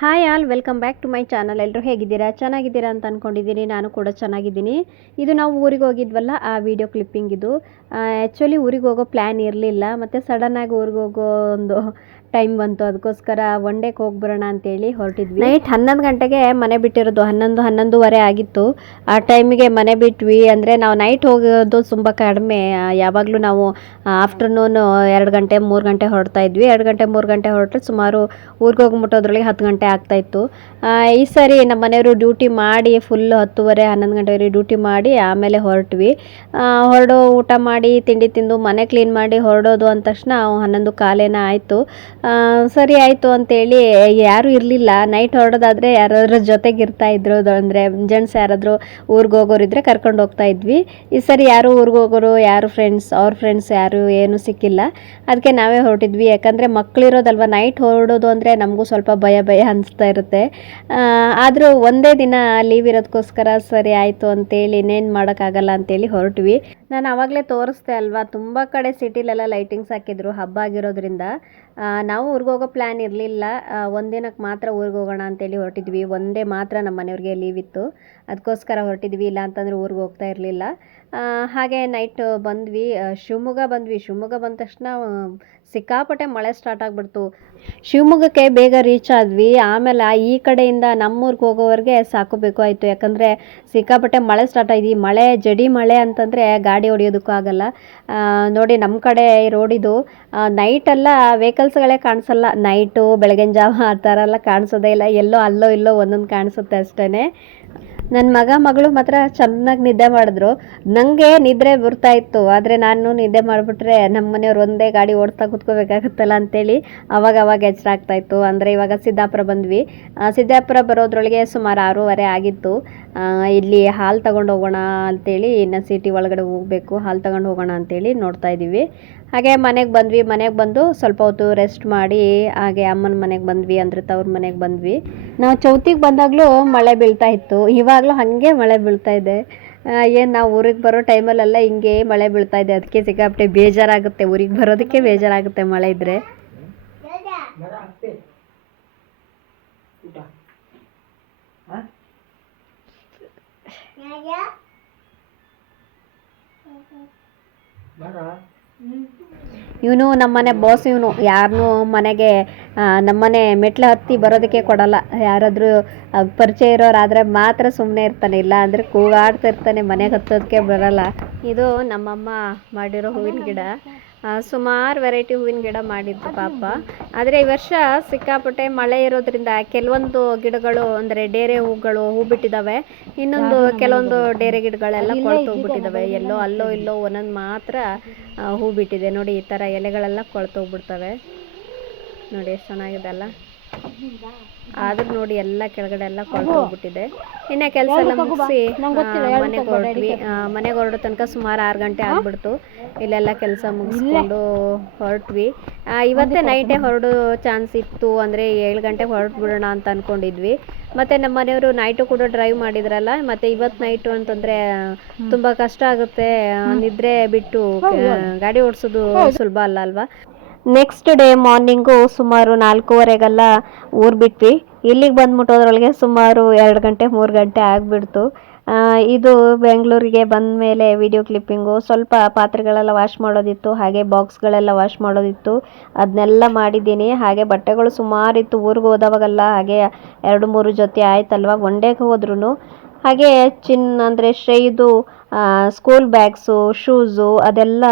Hi all welcome back to my channel ಎಲ್ಲರೂ ಹೇಗಿದ್ದೀರಾ? ಚೆನ್ನಾಗಿದ್ದೀರಾ ಅಂತ ಅಂದ್ಕೊಂಡಿದ್ದೀನಿ ನಾನು ಕೂಡ ಚೆನ್ನಾಗಿದ್ದೀನಿ. ಇದು ನಾವು ಊರಿಗೆ ಹೋಗಿದ್ವಲ್ಲ, ಆ ವಿಡಿಯೋ ಕ್ಲಿಪ್ಪಿಂಗ್ ಇದು. ಆ್ಯಕ್ಚುಲಿ ಊರಿಗೆ ಹೋಗೋ ಪ್ಲ್ಯಾನ್ ಇರಲಿಲ್ಲ. ಮತ್ತು ಸಡನ್ನಾಗಿ ಊರಿಗೆ ಹೋಗೋ ಒಂದು ಟೈಮ್ ಬಂತು ಅದಕ್ಕೋಸ್ಕರ ಒನ್ ಡೇಗೆ ಹೋಗಿ ಬರೋಣ ಅಂತೇಳಿ ಹೊರಟಿದ್ವಿ. ನೈಟ್ ಹನ್ನೊಂದು ಗಂಟೆಗೆ ಮನೆ ಬಿಟ್ಟಿರೋದು, ಹನ್ನೊಂದು, ಹನ್ನೊಂದುವರೆ ಆಗಿತ್ತು. ಆ ಟೈಮಿಗೆ ಮನೆ ಬಿಟ್ವಿ, ಅಂದರೆ ನಾವು ನೈಟ್ ಹೋಗೋದು ತುಂಬ ಕಡಿಮೆ. ಯಾವಾಗಲೂ ನಾವು ಆಫ್ಟರ್ನೂನ್ ಎರಡು ಗಂಟೆ, ಮೂರು ಗಂಟೆ ಹೊರಡ್ತಾ ಇದ್ವಿ. ಎರಡು ಗಂಟೆ, ಮೂರು ಗಂಟೆ ಹೊರಟ್ರೆ ಸುಮಾರು ಊರಿಗೆ ಹೋಗಿ ಹತ್ತು ಗಂಟೆ ಆಗ್ತಾಯಿತ್ತು ಈ ಸರಿ ನಮ್ಮ ಮನೆಯವರು ಡ್ಯೂಟಿ ಮಾಡಿ ಫುಲ್ ಹತ್ತುವರೆ, ಹನ್ನೊಂದು ಗಂಟೆವರೆಗೆ ಡ್ಯೂಟಿ ಮಾಡಿ ಆಮೇಲೆ ಹೊರಟ್ವಿ. ಹೊರಡೋ ಊಟ ಮಾಡಿ, ತಿಂಡಿ ತಿಂದು ಮನೆ ಕ್ಲೀನ್ ಮಾಡಿ ಹೊರಡೋದು ಅಂದ ತಕ್ಷಣ ಹನ್ನೊಂದು ಕಾಲೇನ ಆಯಿತು. ಸರಿ ಆಯಿತು ಅಂತೇಳಿ ಯಾರೂ ಇರಲಿಲ್ಲ. ನೈಟ್ ಹೊರಡೋದಾದರೆ ಯಾರಾದ್ರೂ ಜೊತೆಗೆ ಇರ್ತಾ ಇದ್ರು. ಅಂದರೆ ಜೆಂಟ್ಸ್ ಯಾರಾದರೂ ಊರಿಗೆ ಹೋಗೋರಿದ್ರೆ ಕರ್ಕೊಂಡು ಹೋಗ್ತಾ ಇದ್ವಿ. ಈ ಸರಿ ಯಾರು ಊರಿಗೆ ಹೋಗೋರು, ಯಾರು ಫ್ರೆಂಡ್ಸ್ ಅವ್ರ ಫ್ರೆಂಡ್ಸ್ ಯಾರು ಏನೂ ಸಿಕ್ಕಿಲ್ಲ. ಅದಕ್ಕೆ ನಾವೇ ಹೊರಟಿದ್ವಿ. ಯಾಕಂದರೆ ಮಕ್ಕಳಿರೋದಲ್ವ ನೈಟ್ ಹೊರಡೋದು ಅಂದರೆ ನಮಗೂ ಸ್ವಲ್ಪ ಭಯ ಭಯ ಅನಿಸ್ತಾ ಇರುತ್ತೆ. ಆದರೂ ಒಂದೇ ದಿನ ಲೀವ್ ಇರೋದಕ್ಕೋಸ್ಕರ ಸರಿ ಆಯಿತು ಅಂತೇಳಿ ಇನ್ನೇನು ಮಾಡೋಕ್ಕಾಗಲ್ಲ ಅಂತೇಳಿ ಹೊರಟ್ವಿ. ನಾನು ಆವಾಗಲೇ ತೋರಿಸ್ದೆ ಅಲ್ವಾ, ತುಂಬ ಕಡೆ ಸಿಟಿಲೆಲ್ಲ ಲೈಟಿಂಗ್ಸ್ ಹಾಕಿದ್ರು, ಹಬ್ಬ ಆಗಿರೋದ್ರಿಂದ. ನಾವು ಊರಿಗೆ ಹೋಗೋ ಪ್ಲ್ಯಾನ್ ಇರಲಿಲ್ಲ. ಒಂದಿನಕ್ಕೆ ಮಾತ್ರ ಊರಿಗೆ ಹೋಗೋಣ ಅಂತೇಳಿ ಹೊರಟಿದ್ವಿ. ಒಂದೇ ಮಾತ್ರ ನಮ್ಮ ಮನೆಯವ್ರಿಗೆ ಲೀವ್ ಇತ್ತು. ಅದಕ್ಕೋಸ್ಕರ ಹೊರಟಿದ್ವಿ. ಇಲ್ಲ ಅಂತಂದರೆ ಊರಿಗೆ ಹೋಗ್ತಾ ಇರಲಿಲ್ಲ. ಹಾಗೆ ನೈಟ್ ಬಂದ್ವಿ. ಶಿವಮೊಗ್ಗ ಬಂದ್ವಿ. ಶಿವಮೊಗ್ಗ ಬಂದ ತಕ್ಷಣ ಸಿಕ್ಕಾಪಟ್ಟೆ ಮಳೆ ಸ್ಟಾರ್ಟ್ ಆಗಿಬಿಡ್ತು. ಶಿವಮೊಗ್ಗಕ್ಕೆ ಬೇಗ ರೀಚ್ ಆದ್ವಿ. ಆಮೇಲೆ ಈ ಕಡೆಯಿಂದ ನಮ್ಮೂರಿಗೆ ಹೋಗೋವರೆಗೆ ಸಾಕು ಬೇಕು ಆಯಿತು. ಯಾಕಂದರೆ ಸಿಕ್ಕಾಪಟ್ಟೆ ಮಳೆ ಸ್ಟಾರ್ಟ್ ಆಯ್ತು ಮಳೆ, ಜಡಿ ಮಳೆ ಅಂತಂದರೆ ಗಾಡಿ ಹೊಡಿಯೋದಕ್ಕೂ ಆಗಲ್ಲ. ನೋಡಿ ನಮ್ಮ ಕಡೆ ರೋಡಿದು ನೈಟೆಲ್ಲ ವೆಹಿಕಲ್ಸ್ಗಳೇ ಕಾಣಿಸಲ್ಲ. ನೈಟು ಬೆಳಗಿನ ಜಾವ ಆ ಥರ ಎಲ್ಲ ಕಾಣಿಸೋದೇ ಇಲ್ಲ. ಎಲ್ಲೋ ಅಲ್ಲೋ ಇಲ್ಲೋ ಒಂದೊಂದು ಕಾಣಿಸುತ್ತೆ ಅಷ್ಟೇ ನನ್ನ ಮಗ ಮಗಳು ಮಾತ್ರ ಚೆನ್ನಾಗಿ ನಿದ್ದೆ ಮಾಡಿದ್ರು. ನನಗೆ ನಿದ್ರೆ ಬರ್ತಾ ಇತ್ತು. ಆದರೆ ನಾನು ನಿದ್ದೆ ಮಾಡಿಬಿಟ್ರೆ ನಮ್ಮ ಮನೆಯವ್ರು ಒಂದೇ ಗಾಡಿ ಓಡ್ತಾ ಕೂತ್ಕೋಬೇಕಾಗುತ್ತಲ್ಲ ಅಂತೇಳಿ ಅವಾಗ ಅವಾಗ ಎಚ್ಚರ ಅಂದರೆ ಇವಾಗ ಸಿದ್ದಾಪುರ ಬಂದ್ವಿ. ಸಿದ್ದಾಪುರ ಬರೋದ್ರೊಳಗೆ ಸುಮಾರು ಆರೂವರೆ ಆಗಿತ್ತು. ಇಲ್ಲಿ ಹಾಲು ತಗೊಂಡು ಹೋಗೋಣ ಅಂತೇಳಿ ಇನ್ನು ಸಿಟಿ ಒಳಗಡೆ ಹೋಗಬೇಕು, ಹಾಲು ತಗೊಂಡು ಹೋಗೋಣ ಅಂತೇಳಿ ನೋಡ್ತಾ ಇದ್ದೀವಿ ಹಾಗೆ ಮನೆಗೆ ಬಂದ್ವಿ, ಮನೆಗೆ ಬಂದು ಸ್ವಲ್ಪ ಹೊತ್ತು ರೆಸ್ಟ್ ಮಾಡಿ, ಹಾಗೆ ಅಮ್ಮನ ಮನೆಗೆ ಬಂದ್ವಿ ಅಂದ್ರೆ ತವ್ರ ಮನೆಗೆ ಬಂದ್ವಿ. ನಾವು ಚೌತಿಗೆ ಬಂದಾಗಲೂ ಮಳೆ ಬೀಳ್ತಾ ಇತ್ತು, ಇವಾಗಲೂ ಹಾಗೆ ಮಳೆ ಬೀಳ್ತಾ ಇದೆ. ಏನು ನಾವು ಊರಿಗೆ ಬರೋ ಟೈಮಲ್ಲೆಲ್ಲ ಹಿಂಗೆ ಮಳೆ ಬೀಳ್ತಾ ಇದೆ ಅದಕ್ಕೆ ಸಿಕ್ಕಾಪಟ್ಟೆ ಬೇಜಾರಾಗುತ್ತೆ, ಊರಿಗೆ ಬರೋದಕ್ಕೆ ಬೇಜಾರಾಗುತ್ತೆ ಮಳೆ ಇದ್ದರೆ ಬರ ಅಪ್ಪೆ ಊಟ ಹಾ ಬರ ಇವನು ನಮ್ಮನೆ ಬಾಸ್ ಇವನು. ಯಾರನ್ನೂ ಮನೆಗೆ ಆ, ನಮ್ಮನೆ ಮೆಟ್ಲು ಹತ್ತಿ ಬರೋದಕ್ಕೆ ಕೊಡಲ್ಲ. ಯಾರಾದರೂ ಪರಿಚಯ ಇರೋರಾದರೆ ಮಾತ್ರ ಸುಮ್ಮನೆ ಇರ್ತಾನೆ. ಇಲ್ಲ ಅಂದರೆ ಕೂಗಾಡ್ತಿರ್ತಾನೆ ಮನೆಗೆ ಹತ್ತೋದಕ್ಕೆ ಬರಲ್ಲ. ಇದು ನಮ್ಮಮ್ಮ ಮಾಡಿರೋ ಹೂವಿನ ಗಿಡ. ಸುಮಾರು ವೆರೈಟಿ ಹೂವಿನ ಗಿಡ ಮಾಡಿದ್ದು ಪಾಪ. ಆದರೆ ಈ ವರ್ಷ ಸಿಕ್ಕಾಪಟ್ಟೆ ಮಳೆ ಇರೋದ್ರಿಂದ ಕೆಲವೊಂದು ಗಿಡಗಳು ಅಂದರೆ ಡೇರೆ ಹೂಗಳು ಹೂ ಬಿಟ್ಟಿದ್ದಾವೆ ಇನ್ನೊಂದು ಕೆಲವೊಂದು ಡೇರೆ ಗಿಡಗಳೆಲ್ಲ ಕೊಳ್ತು ಹೋಗ್ಬಿಟ್ಟಿದ್ದಾವೆ ಎಲ್ಲೋ ಅಲ್ಲೋ ಇಲ್ಲೋ ಒಂದೊಂದು ಮಾತ್ರ ಹೂ ಬಿಟ್ಟಿದೆ ನೋಡಿ ಈ ಥರ ಎಲೆಗಳೆಲ್ಲ ಕೊಳ್ತು ಹೋಗ್ಬಿಡ್ತವೆ. ನೋಡಿ ಎಷ್ಟು ಚೆನ್ನಾಗಿದೆ ಅಲ್ಲ. ಆದ್ರೂ ನೋಡಿ ಎಲ್ಲ ಕೆಳಗಡೆ ಎಲ್ಲ ಕೊಳ್ಕೊಂಡ್ಬಿಟ್ಟಿದೆ. ಇನ್ನೇ ಕೆಲಸ ಎಲ್ಲ ಮುಗಿಸಿ ಮನೆಗೆ ಹೊರಟ್ವಿ. ಮನೆಗೆ ಹೊರಡೋ ತನಕ ಸುಮಾರು ಆರು ಗಂಟೆ ಆಗ್ಬಿಡ್ತು. ಇಲ್ಲೆಲ್ಲ ಕೆಲಸ ಮುಗಿಸ್ಕೊಂಡು ಹೊರಟ್ವಿ. ಇವತ್ತೇ ನೈಟೇ ಹೊರಡೋ ಚಾನ್ಸ್ ಇತ್ತು ಅಂದರೆ ಏಳು ಗಂಟೆಗೆ ಹೊರಟು ಬಿಡೋಣ ಅಂತ ಅನ್ಕೊಂಡಿದ್ವಿ. ಮತ್ತೆ ನಮ್ಮ ಮನೆಯವರು ನೈಟು ಕೂಡ ಡ್ರೈವ್ ಮಾಡಿದ್ರಲ್ಲ ಮತ್ತೆ ಇವತ್ತು ನೈಟು ಅಂತಂದ್ರೆ ತುಂಬಾ ಕಷ್ಟ ಆಗುತ್ತೆ ನಿದ್ರೆ ಬಿಟ್ಟು ಗಾಡಿ ಓಡಿಸೋದು ಸುಲಭ ಅಲ್ಲ ಅಲ್ವಾ? ನೆಕ್ಸ್ಟ್ ಡೇ ಮಾರ್ನಿಂಗು ಸುಮಾರು ನಾಲ್ಕೂವರೆಗೆಲ್ಲ ಊರು ಬಿಟ್ವಿ. ಇಲ್ಲಿಗೆ ಬಂದ್ಬಿಟ್ಟು ಅದರೊಳಗೆ ಸುಮಾರು ಎರಡು ಗಂಟೆ, ಮೂರು ಗಂಟೆ ಆಗಿಬಿಡ್ತು. ಇದು ಬೆಂಗಳೂರಿಗೆ ಬಂದ ಮೇಲೆ ವಿಡಿಯೋ ಕ್ಲಿಪ್ಪಿಂಗು ಸ್ವಲ್ಪ ಪಾತ್ರೆಗಳೆಲ್ಲ ವಾಶ್ ಮಾಡೋದಿತ್ತು, ಹಾಗೆ ಬಾಕ್ಸ್ಗಳೆಲ್ಲ ವಾಶ್ ಮಾಡೋದಿತ್ತು. ಅದನ್ನೆಲ್ಲ ಮಾಡಿದ್ದೀನಿ. ಹಾಗೆ ಬಟ್ಟೆಗಳು ಸುಮಾರು ಇತ್ತು ಊರಿಗೆ ಹೋದವಾಗೆಲ್ಲ, ಹಾಗೆ ಎರಡು, ಮೂರು ಜೊತೆ ಆಯ್ತಲ್ವ ಒನ್ ಡೇಗೆ ಹೋದ್ರೂ ಹಾಗೆ ಚಿನ್, ಅಂದರೆ ಶ್ರೇಯ್ದು ಸ್ಕೂಲ್ ಬ್ಯಾಗ್ಸು ಶೂಸು ಅದೆಲ್ಲ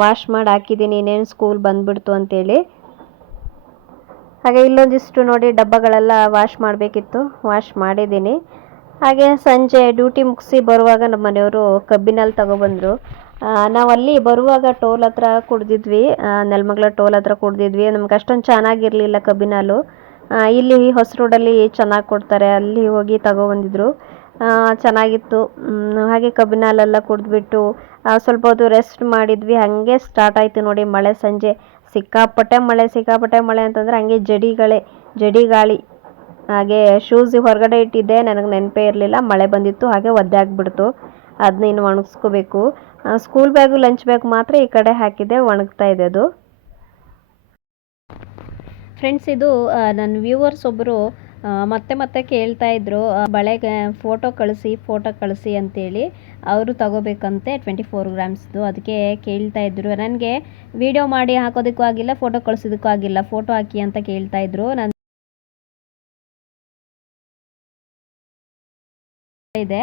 ವಾಶ್ ಮಾಡಿ ಹಾಕಿದ್ದೀನಿ ಇನ್ನೇನು ಸ್ಕೂಲ್ ಬಂದ್ಬಿಡ್ತು ಅಂತೇಳಿ. ಹಾಗೆ ಇಲ್ಲೊಂದಿಷ್ಟು ನೋಡಿ ಡಬ್ಬಗಳೆಲ್ಲ ವಾಶ್ ಮಾಡಬೇಕಿತ್ತು ವಾಶ್ ಮಾಡಿದ್ದೀನಿ. ಹಾಗೆ ಸಂಜೆ ಡ್ಯೂಟಿ ಮುಗಿಸಿ ಬರುವಾಗ ನಮ್ಮ ಮನೆಯವರು ಕಬ್ಬಿನಲ್ಲಿ ತಗೊಬಂದರು. ನಾವು ಅಲ್ಲಿ ಬರುವಾಗ ಟೋಲ್ ಹತ್ರ ಕುಡ್ದಿದ್ವಿ ನೆಲಮಂಗಲ ಟೋಲ್ ಹತ್ರ ಕುಡ್ದಿದ್ವಿ. ನಮ್ಗೆ ಅಷ್ಟೊಂದು ಚೆನ್ನಾಗಿರಲಿಲ್ಲ ಕಬ್ಬಿನಾಲು ಆ, ಇಲ್ಲಿ ಹೊಸ ರೋಡಲ್ಲಿ ಚೆನ್ನಾಗಿ ಕೊಡ್ತಾರೆ ಅಲ್ಲಿ ಹೋಗಿ ತಗೊಬಂದಿದ್ರು. ಚೆನ್ನಾಗಿತ್ತು. ಹಾಗೆ ಕಬ್ಬಿನ ಹಾಲೆಲ್ಲ ಕುಡಿದ್ಬಿಟ್ಟು ಸ್ವಲ್ಪ ಹೊತ್ತು ರೆಸ್ಟ್ ಮಾಡಿದ್ವಿ. ಹಾಗೆ ಸ್ಟಾರ್ಟ್ ಆಯಿತು ನೋಡಿ ಮಳೆ ಸಂಜೆ. ಸಿಕ್ಕಾಪಟ್ಟೆ ಮಳೆ ಸಿಕ್ಕಾಪಟ್ಟೆ ಮಳೆ ಅಂತಂದರೆ ಹಾಗೆ ಜಡಿಗಳೇ ಜಡಿ ಗಾಳಿ ಹಾಗೆ ಶೂಸ್ ಹೊರಗಡೆ ಇಟ್ಟಿದ್ದೆ, ನನಗೆ ನೆನಪೇ ಇರಲಿಲ್ಲ. ಮಳೆ ಬಂದಿತ್ತು, ಹಾಗೆ ಒದ್ದೆ ಆಗಿಬಿಡ್ತು. ಅದನ್ನ ಇನ್ನು ಒಣಗಿಸ್ಕೋಬೇಕು. ಸ್ಕೂಲ್ ಬ್ಯಾಗು ಲಂಚ್ ಬ್ಯಾಗ್ ಮಾತ್ರ ಈ ಕಡೆ ಹಾಕಿದ್ದೆ, ಒಣಗ್ತಾ ಇದೆ ಅದು. ಫ್ರೆಂಡ್ಸ್ ಇದು ನನ್ನ ವ್ಯೂವರ್ಸ್ ಒಬ್ಬರು ಮತ್ತೆ ಮತ್ತೆ ಕೇಳ್ತಾ ಇದ್ರು ಬಳೆಗೆ ಫೋಟೋ ಕಳಿಸಿ ಫೋಟೋ ಕಳಿಸಿ ಅಂತೇಳಿ. ಅವರು ತಗೋಬೇಕಂತೆ ಟ್ವೆಂಟಿ ಫೋರ್ ಗ್ರಾಮ್ಸ್ದು ಅದಕ್ಕೆ ಕೇಳ್ತಾ ಇದ್ರು. ನನಗೆ ವಿಡಿಯೋ ಮಾಡಿ ಹಾಕೋದಕ್ಕೂ ಆಗಿಲ್ಲ ಫೋಟೋ ಕಳಿಸೋದಕ್ಕೂ ಆಗಿಲ್ಲ. ಫೋಟೋ ಹಾಕಿ ಅಂತ ಕೇಳ್ತಾ ಇದ್ರು. ನಾನು ಇದೆ.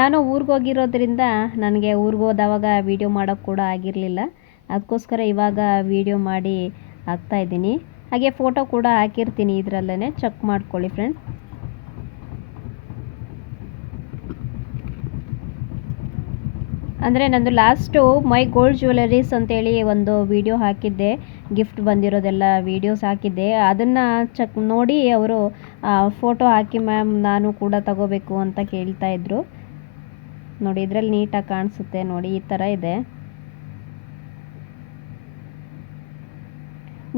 ನಾನು ಊರಿಗೆ ಹೋಗಿರೋದ್ರಿಂದ ನನಗೆ ಊರಿಗೆ ಹೋದವಾಗ ವೀಡಿಯೋ ಮಾಡೋಕ್ಕೆ ಕೂಡ ಆಗಿರಲಿಲ್ಲ. ಅದಕ್ಕೋಸ್ಕರ ಇವಾಗ ವೀಡಿಯೋ ಮಾಡಿ ಹಾಕ್ತಾ ಇದ್ದೀನಿ. ಹಾಗೆ ಫೋಟೋ ಕೂಡ ಹಾಕಿರ್ತೀನಿ ಇದರಲ್ಲೇ ಚೆಕ್ ಮಾಡ್ಕೊಳ್ಳಿ ಫ್ರೆಂಡ್ಸ್ ಅಂದರೆ ನಂದು ಲಾಸ್ಟು ಮೈ ಗೋಲ್ಡ್ ಜ್ಯುವೆಲರೀಸ್ ಅಂತೇಳಿ ಒಂದು ವಿಡಿಯೋ ಹಾಕಿದ್ದೆ. ಗಿಫ್ಟ್ ಬಂದಿರೋದೆಲ್ಲ ವೀಡಿಯೋಸ್ ಹಾಕಿದ್ದೆ. ಅದನ್ನು ಚೆಕ್ ನೋಡಿ ಅವರು ಫೋಟೋ ಹಾಕಿ ಮ್ಯಾಮ್ ನಾನು ಕೂಡ ತಗೋಬೇಕು ಅಂತ ಕೇಳ್ತಾ ಇದ್ದರು ನೋಡಿ, ಇದರಲ್ಲಿ ನೀಟಾಗಿ ಕಾಣಿಸುತ್ತೆ ನೋಡಿ, ಈ ಥರ ಇದೆ.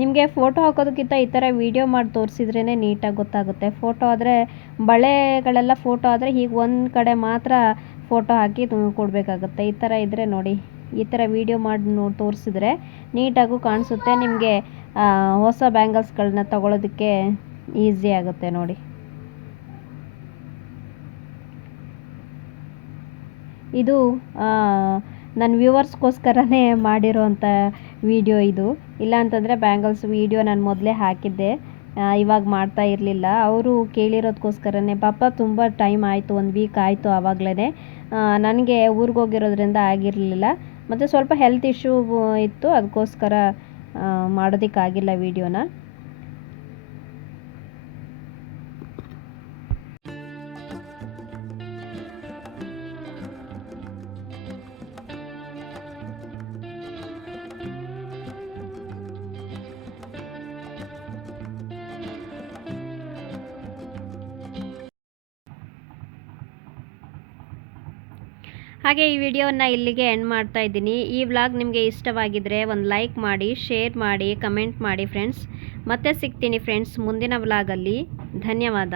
ನಿಮಗೆ ಫೋಟೋ ಹಾಕೋದಕ್ಕಿಂತ ಈ ಥರ ವೀಡಿಯೋ ಮಾಡಿ ತೋರಿಸಿದ್ರೇ ನೀಟಾಗಿ ಗೊತ್ತಾಗುತ್ತೆ. ಫೋಟೋ ಆದರೆ ಬಳೆಗಳೆಲ್ಲ ಫೋಟೋ ಆದರೆ ಹೀಗೆ ಒಂದು ಕಡೆ ಮಾತ್ರ ಫೋಟೋ ಹಾಕಿ ಕೊಡಬೇಕಾಗುತ್ತೆ. ಈ ಥರ ಇದ್ದರೆ ನೋಡಿ, ಈ ಥರ ವೀಡಿಯೋ ಮಾಡಿ ನೋ ತೋರಿಸಿದ್ರೆ ನೀಟಾಗೂ ಕಾಣಿಸುತ್ತೆ. ನಿಮಗೆ ಹೊಸ ಬ್ಯಾಂಗಲ್ಸ್ಗಳನ್ನ ತಗೊಳ್ಳೋದಕ್ಕೆ ಈಸಿ ಆಗುತ್ತೆ ನೋಡಿ. ಇದು ನನ್ನ ವ್ಯೂವರ್ಸ್ಗೋಸ್ಕರನೇ ಮಾಡಿರೋಂಥ ವಿಡಿಯೋ ಇದು. ಇಲ್ಲ ಅಂತಂದರೆ ಬ್ಯಾಂಗಲ್ಸ್ ವಿಡಿಯೋ ನಾನು ಮೊದಲೇ ಹಾಕಿದ್ದೆ. ಇವಾಗ ಮಾಡ್ತಾ ಇರಲಿಲ್ಲ. ಅವರು ಕೇಳಿರೋದಕ್ಕೋಸ್ಕರನೇ ಪಾಪ ತುಂಬ ಟೈಮ್ ಆಯಿತು, ಒಂದು ವೀಕ್ ಆಯಿತು ಆವಾಗಲೇ ನನಗೆ ಊರಿಗೆ ಹೋಗಿರೋದ್ರಿಂದ ಆಗಿರಲಿಲ್ಲ. ಮತ್ತು ಸ್ವಲ್ಪ ಹೆಲ್ತ್ ಇಶ್ಯೂ ಇತ್ತು ಅದಕ್ಕೋಸ್ಕರ ಮಾಡೋದಕ್ಕಾಗಿಲ್ಲ ವಿಡಿಯೋನ. ಹಾಗೆ ಈ ವಿಡಿಯೋನ ಇಲ್ಲಿಗೆ ಎಂಡ್ ಮಾಡ್ತಾ ಇದ್ದೀನಿ. ಈ ವ್ಲಾಗ್ ನಿಮಗೆ ಇಷ್ಟವಾಗಿದ್ದರೆ ಒಂದು ಲೈಕ್ ಮಾಡಿ ಶೇರ್ ಮಾಡಿ ಕಮೆಂಟ್ ಮಾಡಿ ಫ್ರೆಂಡ್ಸ್ ಮತ್ತೆ ಸಿಗ್ತೀನಿ ಫ್ರೆಂಡ್ಸ್ ಮುಂದಿನ ವ್ಲಾಗಲ್ಲಿ ಧನ್ಯವಾದ.